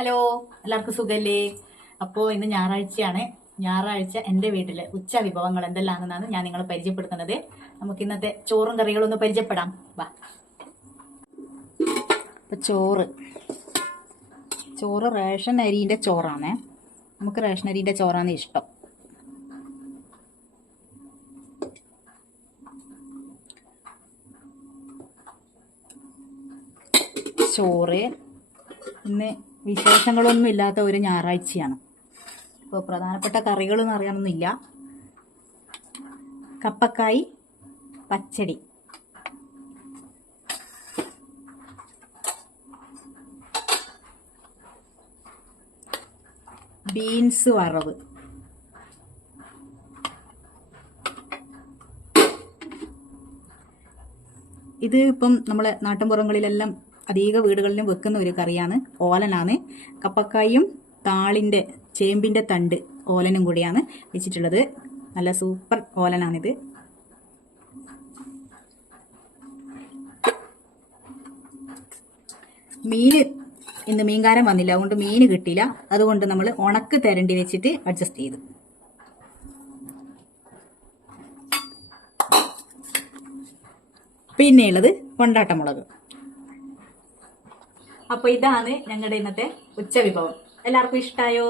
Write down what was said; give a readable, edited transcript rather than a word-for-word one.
Hello, എല്ലാവർക്കും സുഖല്ലേ? അപ്പോൾ ഇന്ന് ഞായറാഴ്ചയാണ്. ഞായറാഴ്ച എൻ്റെ വീട്ടിൽ ഉച്ച വിഭവങ്ങൾ എന്തെല്ലാമെന്നാണ് ഞാൻ നിങ്ങളെ പരിചയപ്പെടുത്തുന്നത്. നമുക്ക് ഇന്നത്തെ ചോറും കറികളും ഒന്ന് പരിചയപ്പെടാം. വാ. അപ്പോൾ ചോറ് റേഷൻ അരിൻ്റെ ചോറാണേ. നമുക്ക് റേഷൻ അരിൻ്റെ ചോറാണ് ഇഷ്ടം. ചോറ് ഇന്ന് വിശേഷങ്ങളൊന്നും ഇല്ലാത്ത ഒരു ഞായറാഴ്ചയാണ്. ഇപ്പോൾ പ്രധാനപ്പെട്ട കറികളൊന്നും അറിയാനൊന്നുമില്ല. കപ്പക്കായി പച്ചടി, ബീൻസ് വറവ്, ഇത് ഇപ്പം നമ്മളെ നാട്ടിൻപുറങ്ങളിലെല്ലാം അധിക വീടുകളിലും വെക്കുന്ന ഒരു കറിയാണ്. ഓലനാണ്. കപ്പക്കായും താളിൻ്റെ ചേമ്പിൻ്റെ തണ്ട് ഓലനും കൂടിയാണ് വെച്ചിട്ടുള്ളത്. നല്ല സൂപ്പർ ഓലനാണിത്. മീന് ഇന്ന് മീൻകാരൻ വന്നില്ല, അതുകൊണ്ട് മീന് കിട്ടിയില്ല. അതുകൊണ്ട് നമ്മൾ ഉണക്ക് തരണ്ടി വെച്ചിട്ട് അഡ്ജസ്റ്റ് ചെയ്തു. പിന്നെയുള്ളത് കൊണ്ടാട്ടമുളക്. അപ്പൊ ഇതാണ് ഞങ്ങളുടെ ഇന്നത്തെ ഉച്ച വിഭവം. എല്ലാവർക്കും ഇഷ്ടായോ?